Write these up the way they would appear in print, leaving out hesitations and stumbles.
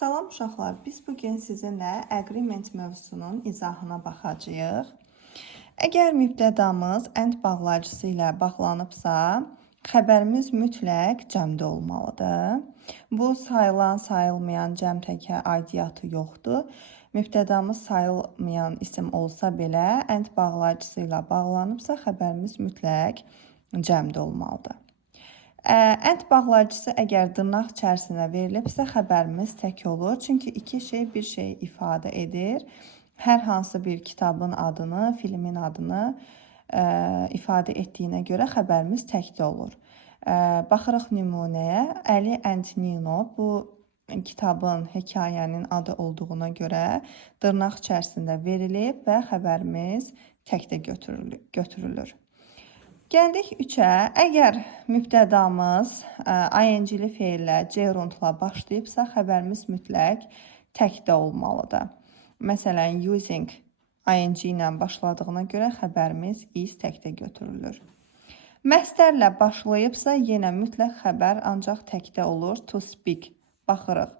Salam uşaqlar, biz bugün sizinlə agreement mövzusunun izahına baxacağıq. Əgər mübtədamız and bağlacısı ilə bağlanıbsa, xəbərimiz mütləq cəmdə olmalıdır. Bu sayılan, sayılmayan cəm təkə aidiyyatı yoxdur. Mübtədamız sayılmayan isim olsa belə, and bağlacısı ilə bağlanıbsa, xəbərimiz mütləq cəmdə olmalıdır. And bağlacısı əgər dırnaq içərisinə verilibsə, xəbərimiz tək olur. Çünki iki şey bir şey ifadə edir. Hər hansı bir kitabın adını, filmin adını ifadə etdiyinə görə xəbərimiz təkdə olur. Baxırıq nümunəyə. Əli and Nino bu kitabın, hekayənin adı olduğuna görə dırnaq içərisində verilib və xəbərimiz təkdə götürülür. Gəldik 3-ə. Əgər mübtədamız ing-li feillə, gerundla başlayıbsa, xəbərimiz mütləq təkdə olmalıdır. Məsələn, using ing ilə başladığına görə xəbərimiz is təkdə götürülür. Məstərlə başlayıbsa, yenə mütləq xəbər ancaq təkdə olur. To speak. Baxırıq.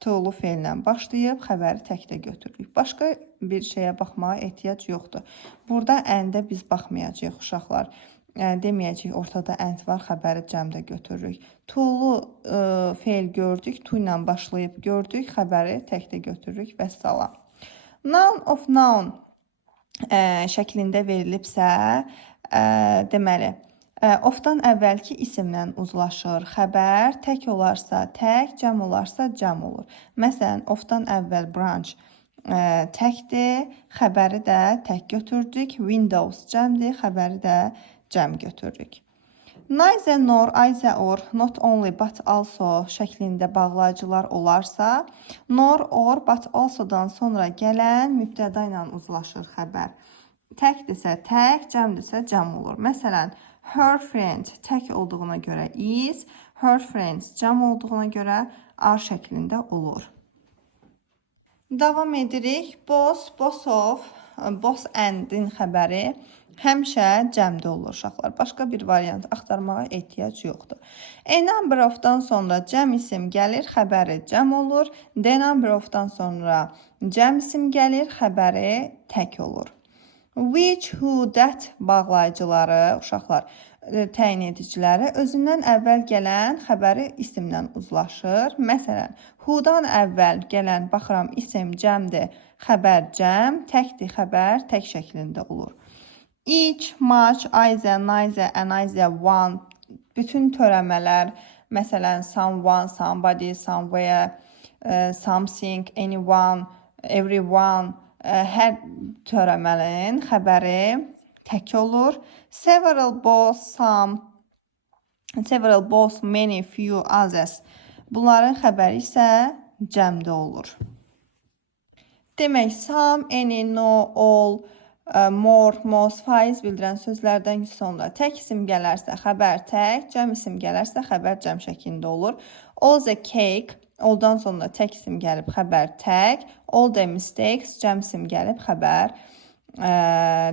To-lu feillə başlayıb, xəbəri təkdə götürürük. Başqa bir şeyə baxmağa ehtiyac yoxdur. Burada əndə biz baxmayacağıq uşaqlar. Deməyəcək, ortada and var, xəbəri cəmdə götürürük. To-lu feil gördük, to ilə başlayıb gördük, xəbəri təkdə götürürük və salam. Noun of noun şəklində verilibsə, deməli, ofdan əvvəlki isimlə uzlaşır. Xəbər tək olarsa tək, cəm olarsa cəm olur. Məsələn, ofdan əvvəl branch təkdir, xəbəri də tək götürdük. Windows cəmdir, xəbəri də cəm götürürük. Neither nor, either or, not only but also şəklində bağlayıcılar olarsa, nor, or, but also-dan sonra gələn mübtəda ilə uzlaşır xəbər. Təkdirsə tək, cəmdirsə cəm olur. Məsələn, her friend tək olduğuna görə is, her friends cəm olduğuna görə are şəklində olur. Davam edirik. Both, both of, both and-in xəbəri həmişə cəmdə olur uşaqlar. Başqa bir variant axtarmağa ehtiyac yoxdur. A number of-dan sonra cəm isim gəlir, xəbəri cəm olur. The number of-dan sonra cəm isim gəlir, xəbəri tək olur. Which, who, that bağlayıcıları uşaqlar təyin ediciləri özündən əvvəl gələn xəbəri isimlə uzlaşır. Məsələn, who-dan əvvəl gələn baxıram isim cəmdir, xəbər cəm, təkdir, xəbər tək şəklində olur. Each, much, either, neither, neither, one bütün törəmələr, məsələn, someone, somebody, somewhere, something, anyone, everyone, hər törəmənin xəbəri tək olur. Several, both, some, several, both, many, few, others. Bunların xəbəri isə cəmdə olur. Demək, some, any, no, all, more, most, faiz bildirən sözlərdən sonra tək isim gələrsə xəbər tək, cəm isim gələrsə xəbər cəm şəklində olur. All the cake, oldan sonra tək isim gəlib xəbər tək. All the mistakes, cəm isim gəlib xəbər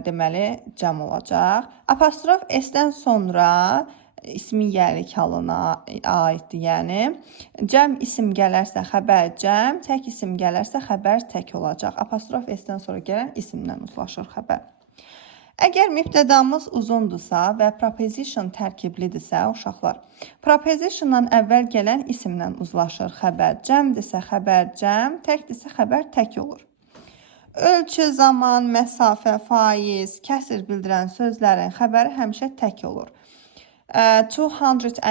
deməli cəm olacaq. Apostrof S-dən sonra ismi yəlik halına aiddir, yəni cəm isim gələrsə xəbər cəm, tək isim gələrsə xəbər tək olacaq. Apostrof S-dən sonra gələn isimlə uzlaşır xəbər. Əgər mübtədamız uzundursa və preposition tərkiblidirsə, uşaqlar, prepositiondan əvvəl gələn isimlə uzlaşır xəbər. Cəmdirsə xəbər cəm, təkdirsə xəbər tək olur. Ölçü, zaman, məsafə, faiz, kəsir bildirən sözlərin xəbəri həmişə tək olur. $250.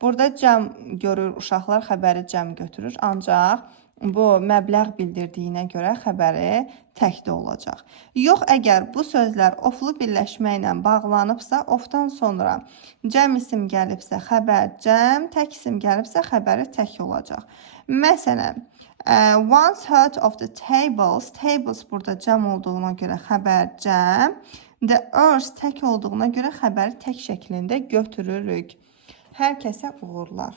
Burada cəm görür uşaqlar, xəbəri cəm götürür. Ancaq bu məbləğ bildirdiyinə görə xəbəri təkdə olacaq. Yox, əgər bu sözlər oflu birləşmə ilə bağlanıbsa, ofdan sonra cəm isim gəlibsə xəbər cəm, tək isim gəlibsə xəbəri tək olacaq. Məsələn, one third of the tables, tables burada cəm olduğuna görə xəbər cəm, the earth tək olduğuna görə xəbəri tək şəklində götürürük. Hər kəsə uğurlar.